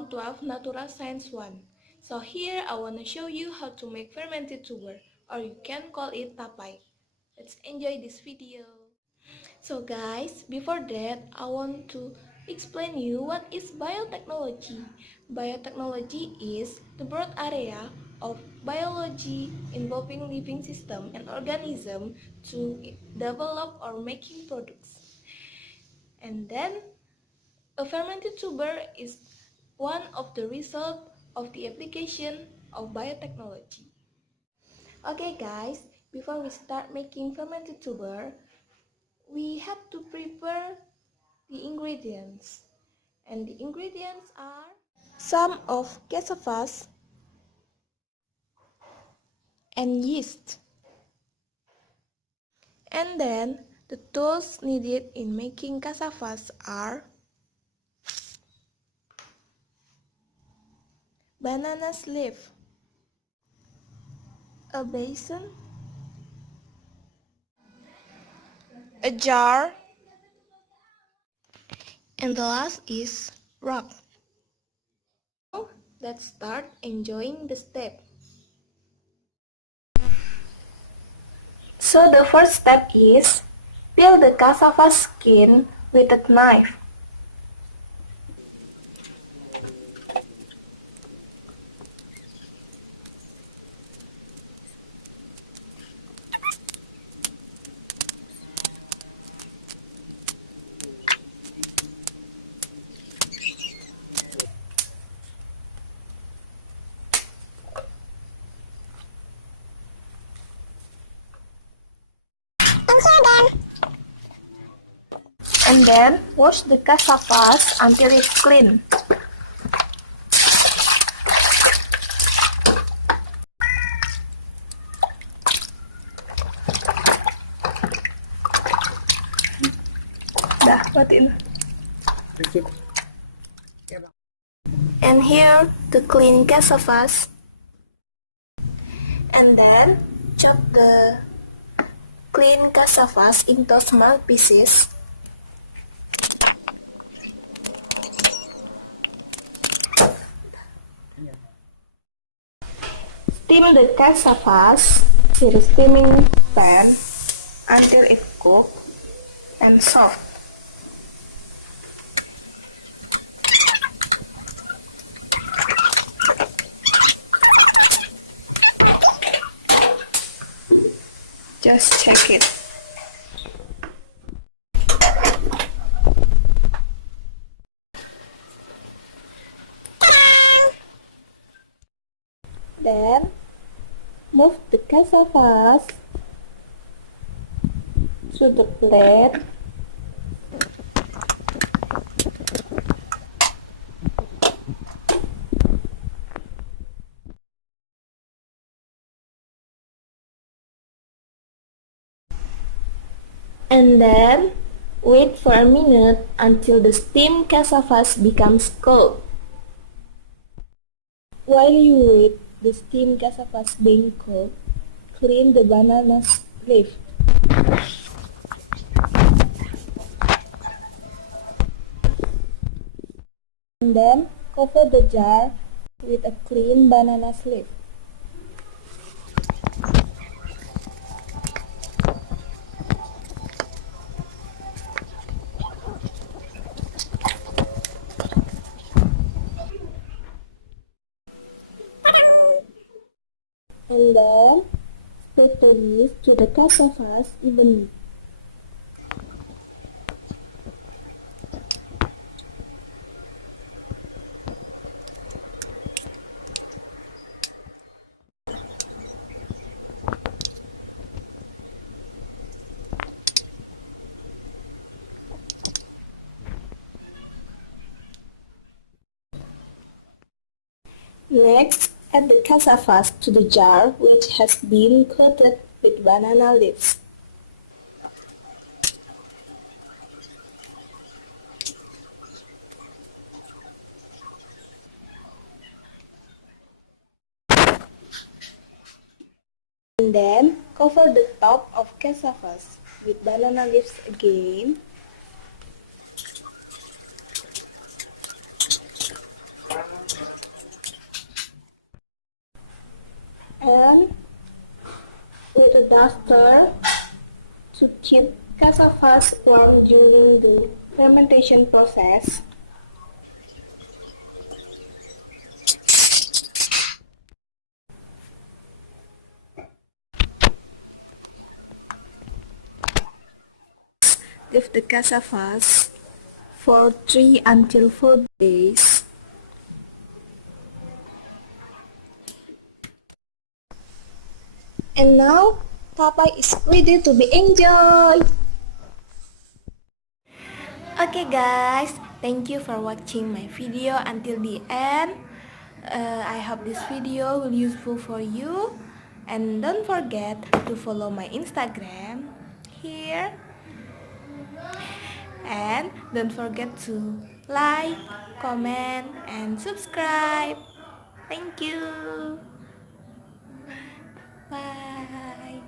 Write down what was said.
round 12 Natural Science 1. So here I want to show you how to make fermented tuber, or you can call it tapai. Let's enjoy this video. So guys, before that I want to explain you what is biotechnology. Biotechnology is the broad area of biology involving living system and organism to develop or making products. And then a fermented tuber is one of the results of the application of biotechnology. Okay guys, before we start making fermented tuber, we have to prepare the ingredients. And the ingredients are some of cassavas and yeast. And then the tools needed in making cassavas are banana leaf, a basin, a jar, and the last is rock. Now let's start enjoying the step. So the first step is peel the cassava skin with a knife. And then wash the cassavas until it's clean. Dah, matiin. And here the clean cassavas. And then chop the clean cassavas into small pieces. Steam the cassavas in the steaming pan until it cooked and soft. Just check it. Then move the cassavas to the plate. And then wait for a minute until the steamed cassavas becomes cold. While you wait the steamed cassavas being cold, clean the banana leaf. And then cover the jar with a clean banana leaf. And then spread the yeast to the cassavas evenly. Next, add the cassavas to the jar which has been coated with banana leaves. And then cover the top of cassavas with banana leaves again. and with a duster to keep cassavas warm during the fermentation process. Leave the cassavas for 3 until 4 days. And now, tapai is ready to be enjoyed. Okay guys, thank you for watching my video until the end. I hope this video will useful for you. And don't forget to follow my Instagram here. And don't forget to like, comment, and subscribe. Thank you. Bye.